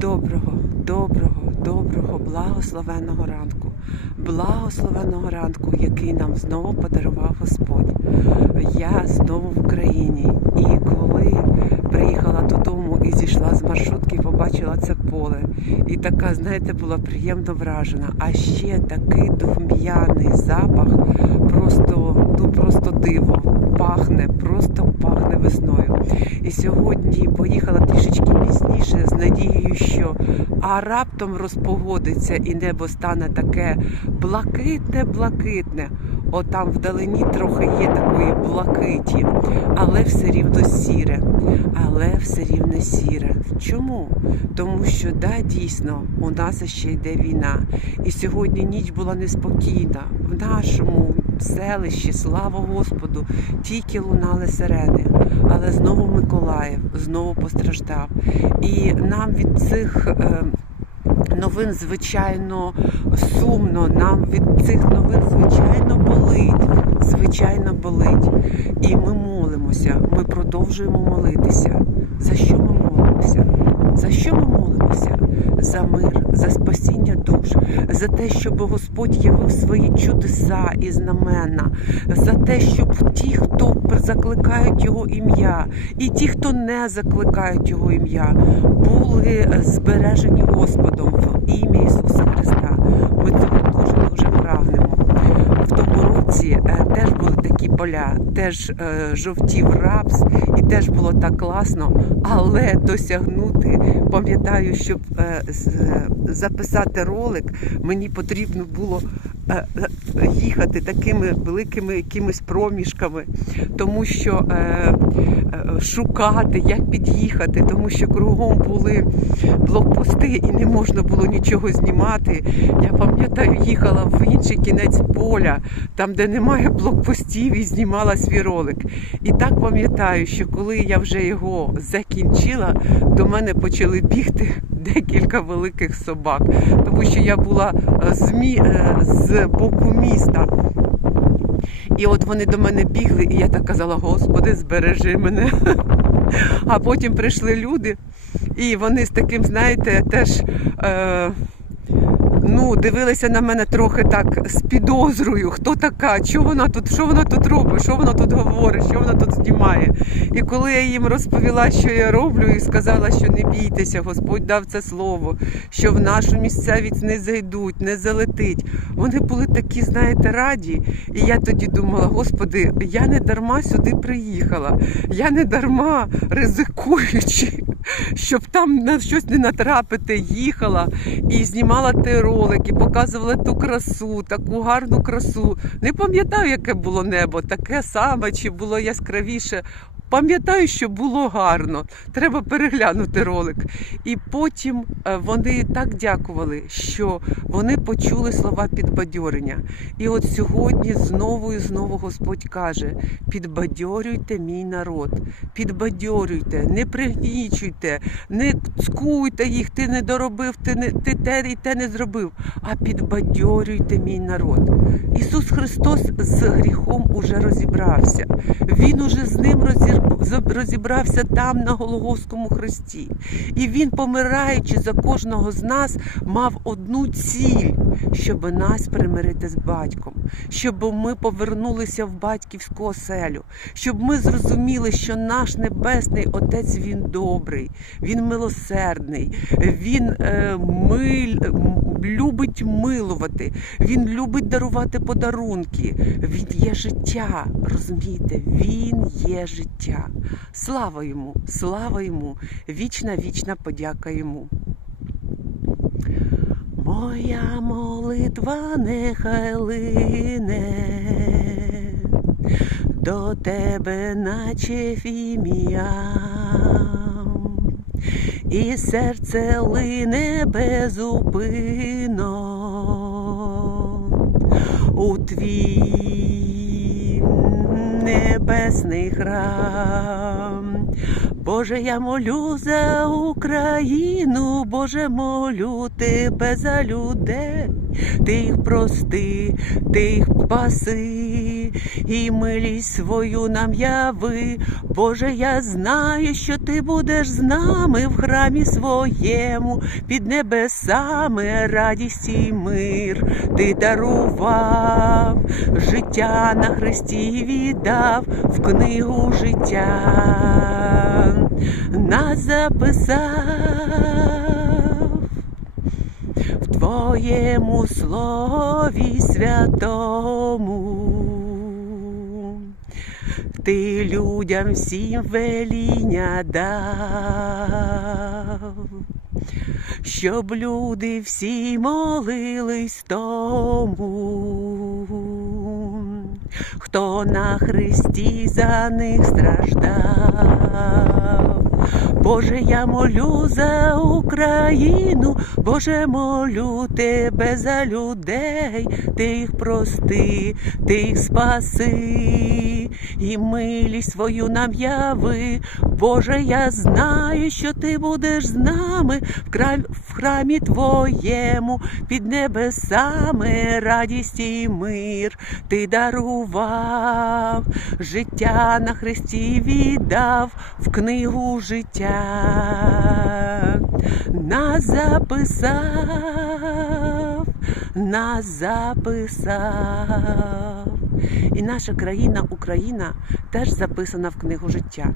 Доброго, доброго, доброго, благословеного ранку, благословеного ранку, який нам знову подарував Господь. Я знову в Україні. І коли приїхала додому і зійшла з маршрутки, побачила це поле. І така, знаєте, була приємно вражена. А ще такий духм'яний запах, просто, ну просто диво. Пахне, просто пахне весною. І сьогодні поїхала трішечки пізніше з надією, що а раптом розпогодиться і небо стане таке блакитне, блакитне. Отам вдалині трохи є такої блакиті, але все рівно сіре. Але все рівно сіре. Чому? Тому що да, дійсно у нас ще йде війна. І сьогодні ніч була неспокійна. В нашому селищі, слава Господу, тільки лунали сирени. Але знову Миколаїв знову постраждав. І нам від цих. Е, Новин, звичайно, сумно. Нам від цих новин, звичайно, болить. Звичайно, болить. І ми молимося. Ми продовжуємо молитися. За що ми молимося? За що ми молимося? За мир, за спасіння душ, за те, щоб Господь явив свої чудеса і знамена, за те, щоб ті, хто закликають Його ім'я, і ті, хто не закликають Його ім'я, були збережені Господом в ім'я Ісуса Христа. Ми цього дуже дуже прагнемо. В тому році е, теж були такі поля, теж е, жовтів рапс, і теж було так класно, але досягнути, пам'ятаю, щоб е, записати ролик, мені потрібно було е, е, їхати такими великими якимись проміжками, тому що шукати, як під'їхати, тому що кругом були блокпости і не можна було нічого знімати. Я пам'ятаю, їхала в інший кінець поля, там, де немає блокпостів, і знімала свій ролик. І так пам'ятаю, що коли я вже його закінчила, до мене почали бігти декілька великих собак, тому що я була е, з, мі... е, з боку міста. І от вони до мене бігли, і я так казала: Господи, збережи мене. А потім прийшли люди, і вони з таким, знаєте, теж. Е... Ну, дивилися на мене трохи так з підозрою, хто така, що вона тут, що вона тут робить, що вона тут говорить, що вона тут знімає. І коли я їм розповіла, що я роблю, і сказала, що не бійтеся, Господь дав це слово, що в нашу місцевість не зайдуть, не залетить. Вони були такі, знаєте, раді. І я тоді думала, Господи, я не дарма сюди приїхала, я не дарма ризикуючи, щоб там на щось не натрапити, їхала і знімала ті ролик, і показувала ту красу, таку гарну красу. Не пам'ятаю, яке було небо, таке саме чи було яскравіше. Пам'ятаю, що було гарно. Треба переглянути ролик. І потім е, вони так дякували, що вони почули слова підбадьорення. І от сьогодні знову і знову Господь каже: підбадьорюйте мій народ, підбадьорюйте, не пригнічуйте, не цкуйте їх, ти не доробив, ти, не, ти те і те не зробив, а підбадьорюйте мій народ. Ісус Христос з гріхом уже розібрався. Він уже з ним з- розібрався там на Голгофському хресті. І він, помираючи за кожного з нас, мав одну ціль, щоб нас примирити з батьком, щоб ми повернулися в батьківську оселю, щоб ми зрозуміли, що наш небесний Отець він добрий, він милосердний, він е, миль, любить милувати, він любить дарувати подарунки. Він є життя. Розумієте, він є життя. Слава йому, слава йому, вічна, вічна подяка йому. Моя молитва нехай лине до тебе, наче фіміям, і серце лине безупинно у твій небесний храм. Боже, я молю за Україну, Боже, молю тебе за людей, ти їх прости, ти їх спаси, і милість свою нам яви. Боже, я знаю, що ти будеш з нами в храмі своєму, під небесами радість і мир. Ти дарував життя на Христі віддав в книгу життя, нас записав в Твоєму слові святому. Ти людям всім веління дав, щоб люди всі молились тому, хто на Христі за них страждав. Боже, я молю за Україну, Боже, молю тебе за людей, ти їх прости, ти спаси, і милість свою нам яви. Боже, я знаю, що ти будеш з нами в, краль... в храмі твоєму, під небесами радість і мир. Ти дарував життя на Христі віддав в книгу життя. Нас записав, нас записав. І наша країна, Україна, теж записана в книгу життя.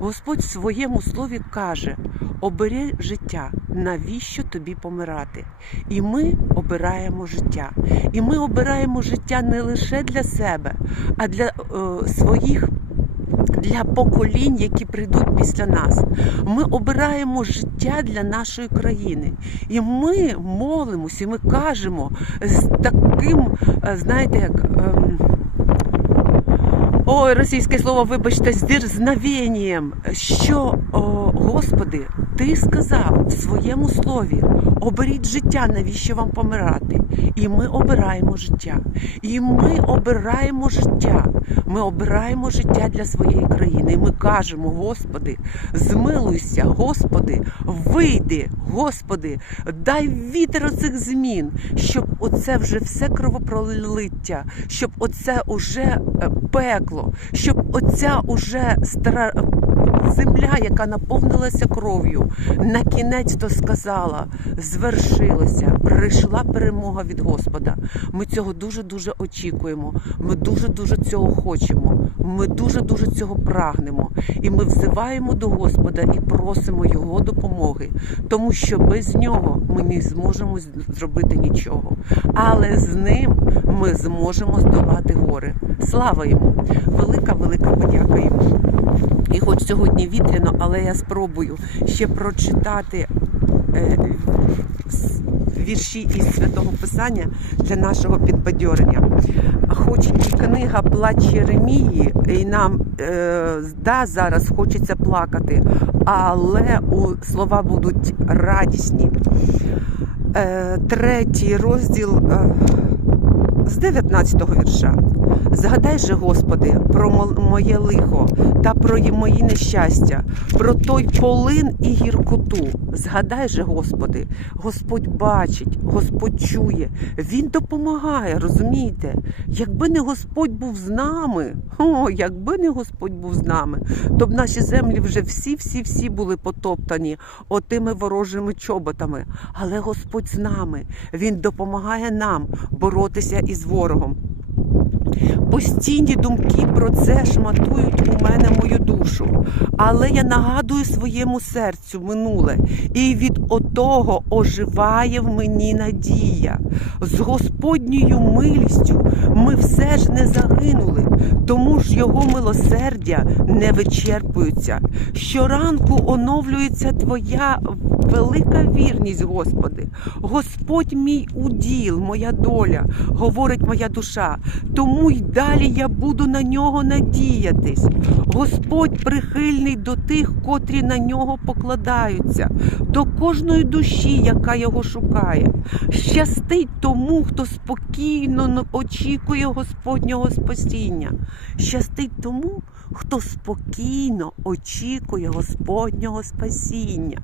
Господь в своєму слові каже: обери життя, навіщо тобі помирати? І ми обираємо життя. І ми обираємо життя не лише для себе, а для е, своїх. Для поколінь, які прийдуть після нас, ми обираємо життя для нашої країни, і ми молимося, і ми кажемо з таким, е, знаєте, як ем, ой, російське слово, вибачте, з дерзновенням, що о, Господи, Ти сказав в своєму слові: оберіть життя, навіщо вам помирати? І ми обираємо життя. І ми обираємо життя. Ми обираємо життя для своєї країни. І ми кажемо, Господи, змилуйся, Господи, вийди, Господи, дай вітер оцих змін, щоб оце вже все кровопролиття, щоб оце уже е, пекло, щоб оця уже стара земля, яка наповнилася кров'ю, на кінець то сказала, звершилося, прийшла перемога від Господа. Ми цього дуже дуже очікуємо. Ми дуже дуже цього хочемо. Ми дуже дуже цього прагнемо. І ми взиваємо до Господа і просимо Його допомоги, тому що без нього ми не зможемо зробити нічого. Але з ним ми зможемо здолати гори. Слава йому! Велика, велика подяка йому. І хоч сьогодні вітряно, але я спробую ще прочитати е, вірші із святого Писання для нашого підбадьорення. Хоч і книга Плач Єремії, і нам е, да, зараз хочеться плакати, але слова будуть радісні. Е, третій розділ. З 19-го вірша. Згадай же, Господи, про моє лихо та про мої нещастя, про той полин і гіркоту. Згадай же, Господи, Господь бачить, Господь чує, Він допомагає, розумієте? Якби не Господь був з нами, о, якби не Господь був з нами, то б наші землі вже всі-всі-всі були потоптані отими ворожими чоботами. Але Господь з нами, Він допомагає нам боротися із ворогом. Постійні думки про це шматують у мене мою душу. Але я нагадую своєму серцю минуле, і від отого оживає в мені надія. З Господньою милістю ми все ж не загинули, тому ж його милосердя не вичерпуються. Щоранку оновлюється твоя велика вірність, Господи. Господь мій уділ, моя доля, говорить моя душа. Тому й далі я буду на нього надіятись. Господь прихильний до тих, котрі на нього покладаються, до кожної душі, яка його шукає. Щастить тому, хто спокійно очікує Господнього спасіння. Щастить тому, хто спокійно очікує Господнього спасіння.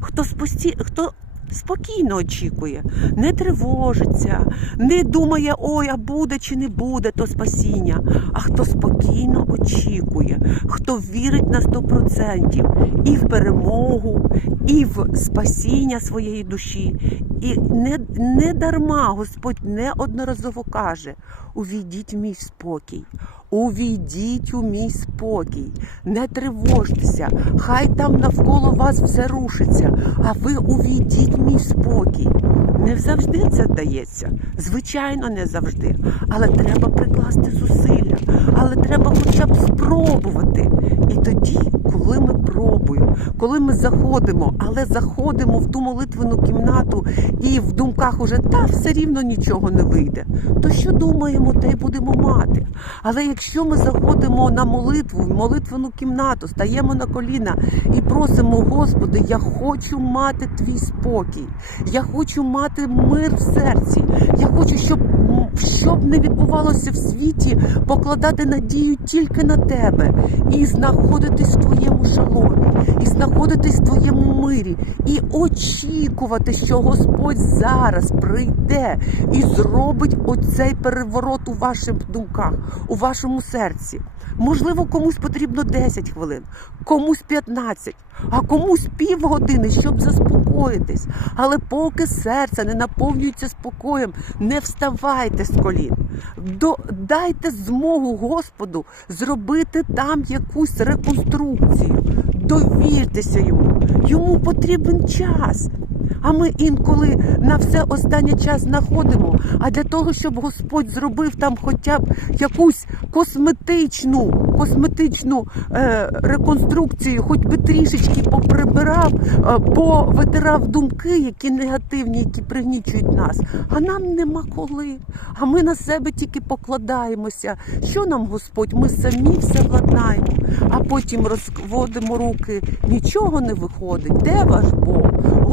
Хто спості... хто спокійно очікує, не тривожиться, не думає, ой, а буде чи не буде то спасіння. А хто спокійно очікує, хто вірить на 100% і в перемогу, і в спасіння своєї душі. І не, не дарма Господь неодноразово каже: увійдіть в мій спокій. Увійдіть у мій спокій, не тривожтеся, хай там навколо вас все рушиться, а ви увійдіть мій спокій. Не завжди це вдається, звичайно, не завжди. Але треба прикласти зусилля, але треба хоча б спробувати. І тоді, коли коли ми заходимо, але заходимо в ту молитвену кімнату і в думках уже та все рівно нічого не вийде, то що думаємо, те й будемо мати. Але якщо ми заходимо на молитву, в молитвену кімнату, стаємо на коліна і просимо, Господи, я хочу мати твій спокій, я хочу мати мир в серці, я хочу, щоб що б не відбувалося в світі, покладати надію тільки на тебе і знаходитись в твоєму шаломі, і знаходитись в твоєму мирі, і очікувати, що Господь зараз прийде і зробить оцей переворот у ваших думках, у вашому серці. Можливо, комусь потрібно 10 хвилин, комусь 15, а комусь півгодини, щоб заспокоїтись. Але поки серце не наповнюється спокоєм, не вставайте з колін. Дайте змогу Господу зробити там якусь реконструкцію. Довіртеся йому. Йому потрібен час. А ми інколи на все останній час знаходимо. А для того, щоб Господь зробив там хоча б якусь косметичну, косметичну е, реконструкцію, хоч би трішечки поприбирав, е, повитирав думки, які негативні, які пригнічують нас. А нам нема коли. А ми на себе тільки покладаємося. Що нам Господь? Ми самі все владнаємо, а потім розводимо руки. Нічого не виходить. Де ваш Бог?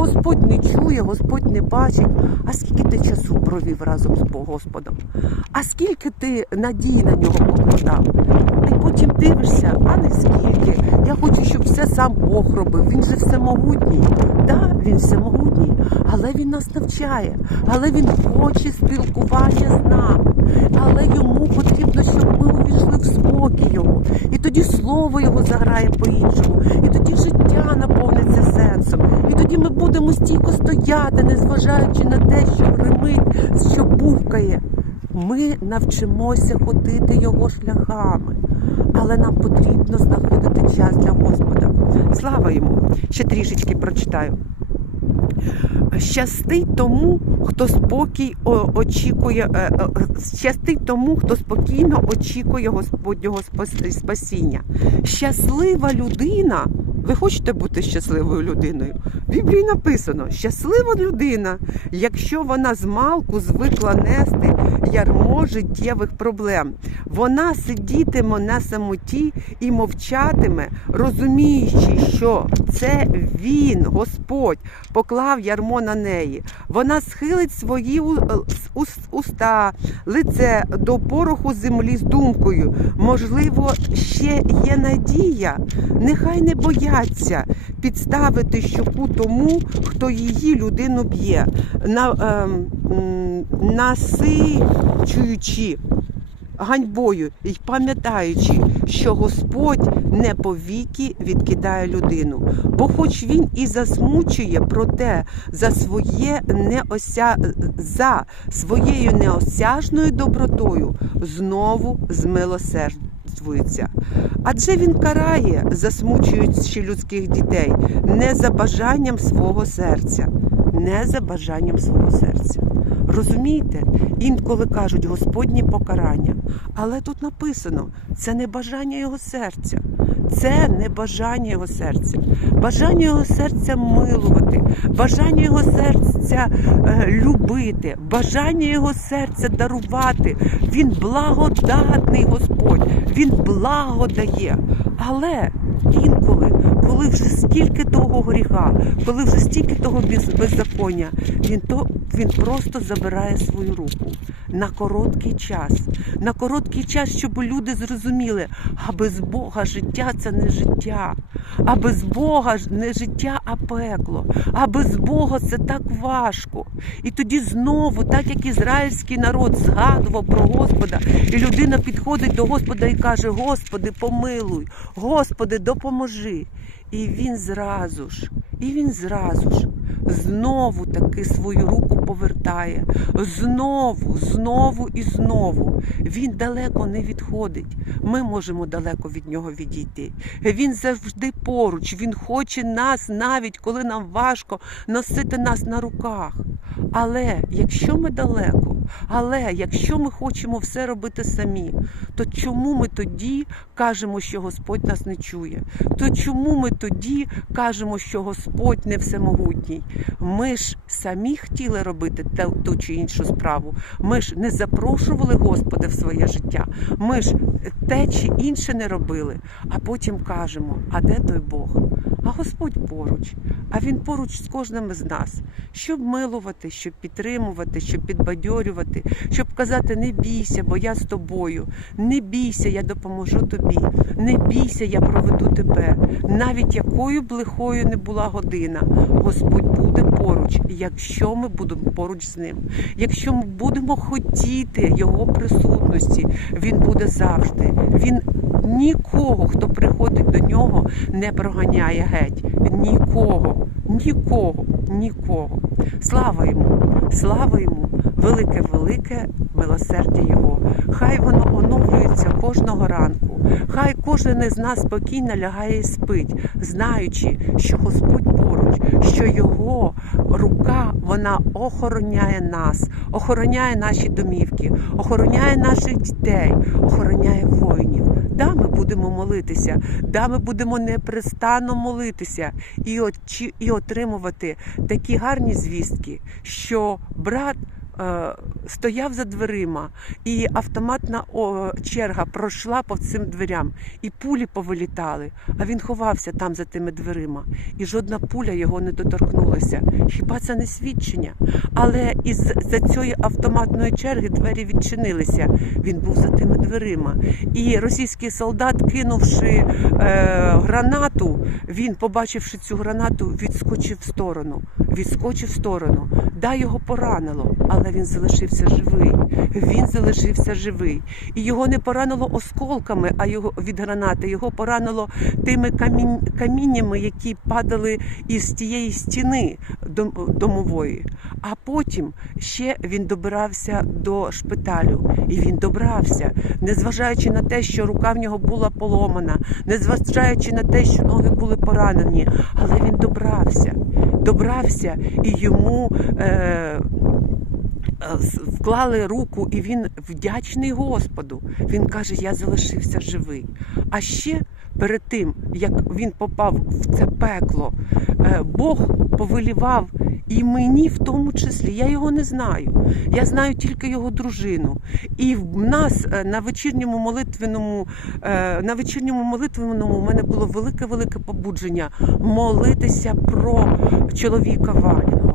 Господь не чує, Господь не бачить. А скільки ти часу провів разом з Господом? А скільки ти надії на нього покладав? І потім дивишся, а не скільки. Я хочу, щоб все сам Бог робив. Він же всемогутній. Да, він всемогутній, але він нас навчає, але він хоче спілкування з нами. Але йому потрібно, щоб ми увійшли в спокій його. І тоді слово його заграє по-іншому. І тоді життя наповниться сенсом. І тоді ми будемо стійко стояти, незважаючи на те, що гримить, що бувкає. Ми навчимося ходити його шляхами, але нам потрібно знаходити час для Господа. Слава йому! Ще трішечки прочитаю. Щастить тому, хто спокій очікує, е, е, щастить тому, хто спокійно очікує Господнього спасіння. Щаслива людина. Ви хочете бути щасливою людиною? Біблії написано: щаслива людина, якщо вона з малку звикла нести ярмо життєвих проблем. Вона сидітиме на самоті і мовчатиме, розуміючи, що це він, Господь, поклав ярмо на неї. Вона схилить свої уста, лице до пороху землі з думкою. Можливо, ще є надія. Нехай не бояться підставити щоку тому, хто її людину б'є, на, м, насичуючи ганьбою і пам'ятаючи, що Господь не повіки відкидає людину. Бо хоч він і засмучує, проте за своє неося... за своєю неосяжною добротою знову змилосердствується. Адже він карає, засмучуючи людських дітей, не за бажанням свого серця, не за бажанням свого серця. Розумієте, інколи кажуть Господні покарання, але тут написано це не бажання його серця. Це не бажання його серця. Бажання його серця милувати, бажання його серця е, любити, бажання його серця дарувати. Він благодатний Господь, він благо дає. Але інколи, коли вже стільки того гріха, коли вже стільки того без- беззаконня, він то він просто забирає свою руку. На короткий час. На короткий час, щоб люди зрозуміли, а без Бога життя це не життя. А без Бога не життя, а пекло. А без Бога це так важко. І тоді знову, так як ізраїльський народ згадував про Господа, і людина підходить до Господа і каже: Господи, помилуй, Господи, допоможи. І він зразу ж, і він зразу ж знову таки свою руку повертає. Знову, знову і знову. Він далеко не відходить. Ми можемо далеко від нього відійти. Він завжди поруч. Він хоче нас, навіть коли нам важко носити нас на руках. Але якщо ми далеко, але якщо ми хочемо все робити самі, то чому ми тоді кажемо, що Господь нас не чує? То чому ми тоді кажемо, що Господь не всемогутній? Ми ж самі хотіли робити ту, чи іншу справу. Ми ж не запрошували Господа в своє життя. Ми ж те чи інше не робили. А потім кажемо: а де той Бог? А Господь поруч, а Він поруч з кожним з нас, щоб милувати, щоб підтримувати, щоб підбадьорювати, щоб казати: не бійся, бо я з тобою, не бійся, я допоможу тобі, не бійся, я проведу тебе. Навіть якою б лихою не була година, Господь буде поруч, якщо ми будемо поруч з ним. Якщо ми будемо хотіти Його присутності, Він буде завжди. Він нікого, хто приходить до нього, не проганяє геть. Нікого, нікого, нікого. Слава йому, слава йому, велике, велике милосердя Його. Хай воно оновлюється кожного ранку. Хай кожен із нас спокійно лягає і спить, знаючи, що Господь поруч, що Його рука вона охороняє нас, охороняє наші домівки, охороняє наших дітей, охороняє воїнів. Будемо молитися, да, ми будемо непрестанно молитися і, і отримувати такі гарні звістки, що брат. Е, Стояв за дверима, і автоматна черга пройшла по цим дверям, і пулі повилітали. А він ховався там за тими дверима, і жодна пуля його не доторкнулася. Хіба це не свідчення? Але із за цієї автоматної черги двері відчинилися. Він був за тими дверима. І російський солдат, кинувши е, гранату, він, побачивши цю гранату, відскочив в сторону. Відскочив в сторону. Да, його поранило, але він залишився живий. Він залишився живий. І його не поранило осколками, а його від гранати. Його поранило тими камінь, каміннями, які падали із тієї стіни дом- домової. А потім ще він добирався до шпиталю, і він добрався, незважаючи на те, що рука в нього була поломана, незважаючи на те, що ноги були поранені, але він добрався, добрався і йому. Е- Вклали руку, і він вдячний Господу. Він каже: Я залишився живий. А ще перед тим, як він попав в це пекло, е, Бог повелівав і мені в тому числі. Я його не знаю. Я знаю тільки його дружину. І в нас е, на вечірньому молитвеному, е, на вечірньому молитвеному у мене було велике велике побудження молитися про чоловіка Валіного.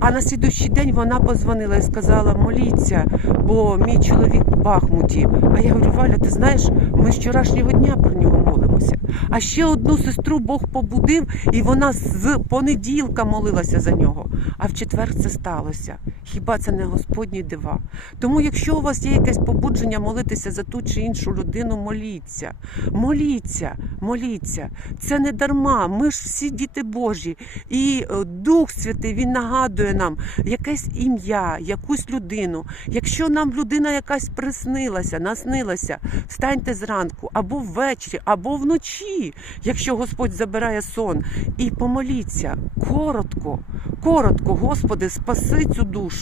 А на слідуючий день вона позвонила і сказала: моліться, бо мій чоловік в Бахмуті. А я говорю, Валя, ти знаєш, ми з вчорашнього дня про нього молимося. А ще одну сестру Бог побудив, і вона з понеділка молилася за нього. А в четвер це сталося. Хіба це не Господні дива? Тому, якщо у вас є якесь побудження молитися за ту чи іншу людину, моліться, моліться, моліться. Це не дарма. Ми ж всі діти Божі. І е, Дух Святий Він нагадує нам якесь ім'я, якусь людину. Якщо нам людина якась приснилася, наснилася, встаньте зранку або ввечері, або вночі, якщо Господь забирає сон, і помоліться коротко, коротко, Господи, спаси цю душу,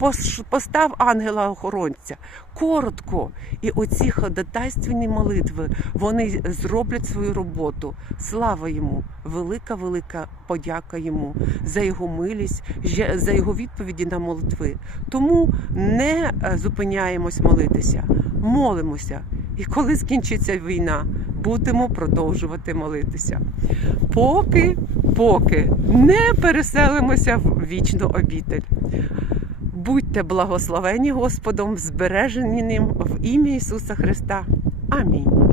пос- постав ангела-охоронця. Коротко. І оці ходатайственні молитви вони зроблять свою роботу. Слава йому! Велика, велика подяка йому за його милість, за його відповіді на молитви. Тому не е, зупиняємось молитися, молимося. І коли скінчиться війна, будемо продовжувати молитися. Поки, поки не переселимося в вічну обітель. Будьте благословені Господом, збережені ним в ім'я Ісуса Христа. Амінь.